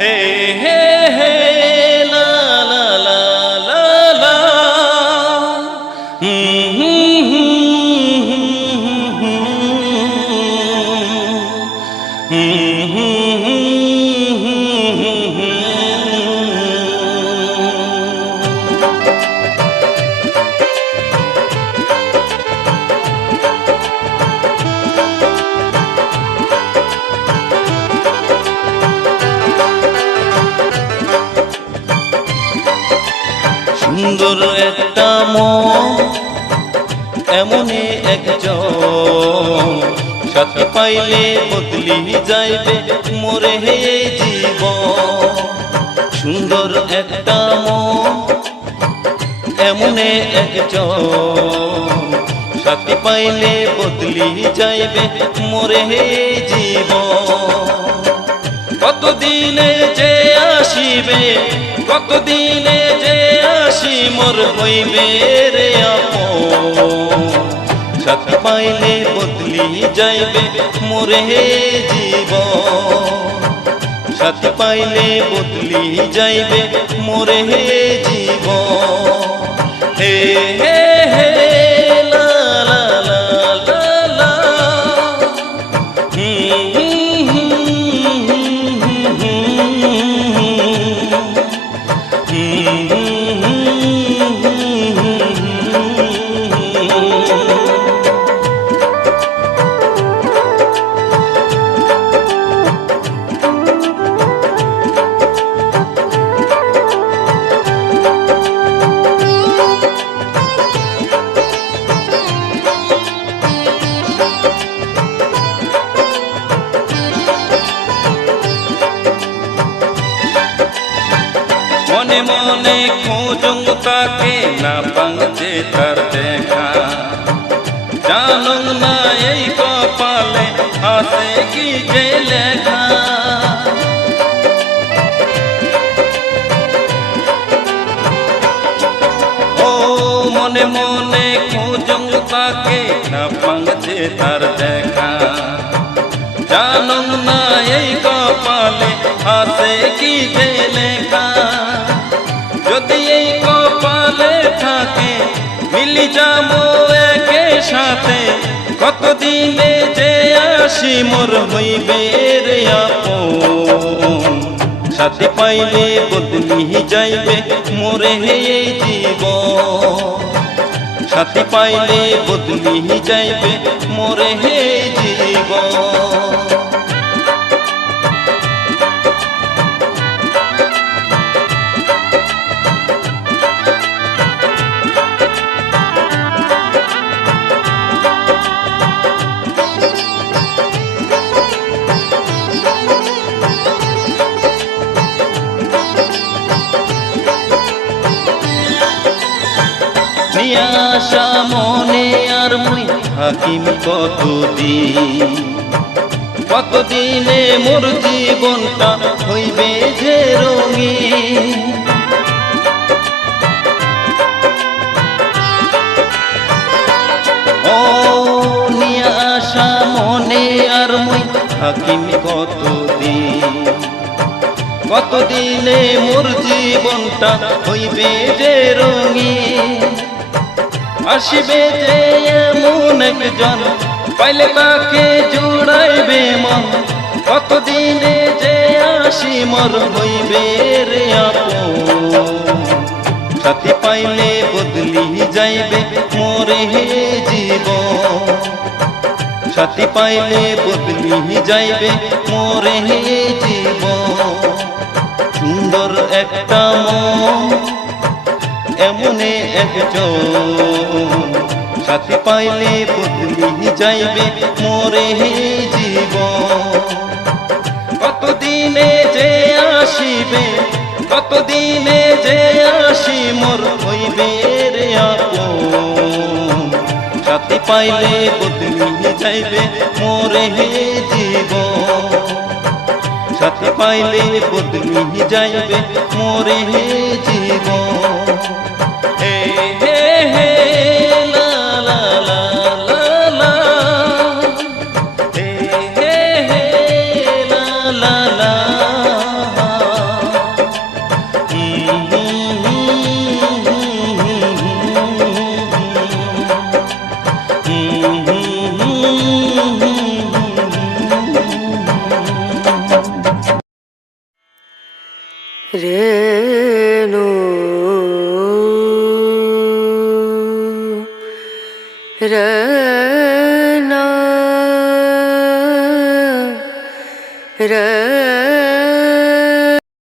হে হে হে লা লা লা লা লা হুম হুম হুম হুম হুম সুন্দর একটা মন এমনই একজন সাথী পাইলে বদলি যাইবে মোরে হে জীবন। সুন্দর একটা মন এমনই একজন সাথী পাইলে বদলি যাইবে মোরে হে জীবন। কতদিনে যে আসিবে কতদিনে যে আসি মোর হইবে রে আপন। সাথী পাইলে বদলি যাইবে মোরে হে জীবন। সাথী পাইলে বদলি যাইবে মোরে হে জীবন। হে হে হে লা লা লা লা লা মনে মনে খোঁজং তাকে না পাংছে তার দেখা। জানুং না এই কপালে আছে কি যে লেখা। ও মনে মনে খোঁজং তাকে না পাংছে তার দেখা। জানুং না এই কপালে আছে কি যে লেখা। যদি এই কপালে থাকে মিলি যাবো একে সাথে। কতদিনে যে আসি মোর হইবে রে আপন। সাথী পাইলে বদলি যাইবে মোরে হে জীবন। সাথী পাইলে বদলি যাইবে মোরে হে জীবন। আশা মনে আর মুই থাকিম কতদিন। কতদিনে মোর জীবনটা হইবে যে রঙিন। ও নিয়া আশা মনে আর মুই থাকিম কতদিন। কতদিনে মোর জীবনটা হইবে যে রঙিন। আসিবে যে এমন একজন পাইলে তাকে জুড়াইবে মন। কতদিনে যে আসি মোর হইবে রে আপন। সাথী পাইলে বদলি যাইবে মোরে হে জীবন। সাথী পাইলে বদলি যাইবে মোরে হে জীবন। সুন্দর একটা মন এমনে একজন সাথী পাইলে বদলি যাইবে মোরে হে জীবন। কতদিনে যে আসিবে কতদিনে যে আসি মোর হইবে রে আপন। সাথী পাইলে বদলি যাইবে মোরে হে জীবন। সাথী পাইলে বদলি যাইবে মোরে হে জীবন। হে হে হে লা লা লা লা লা হে হে হে লা লা লা রেণু রনা র